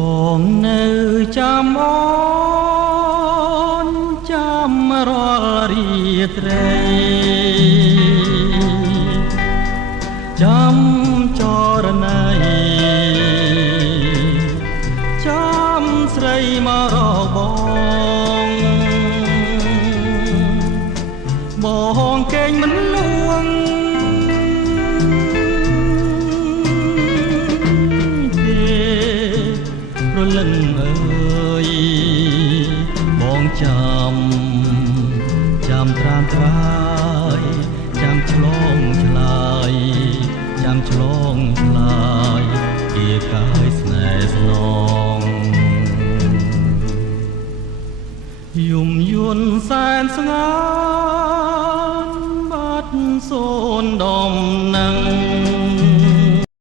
បងនៅចាំអូនចាំរាល់រាត្រីចាំចរណៃចាំស្រីមករកបងកេងមិនលួងព្រលឹងអើយបងចាំត្រាំត្រាយចាំឆ្លងឆ្លើយចាំឆ្លងឆ្លើយជាកាយស្នេហ៍ស្នងយំយន់សែនស្ងាត់បាត់សូនដំណឹង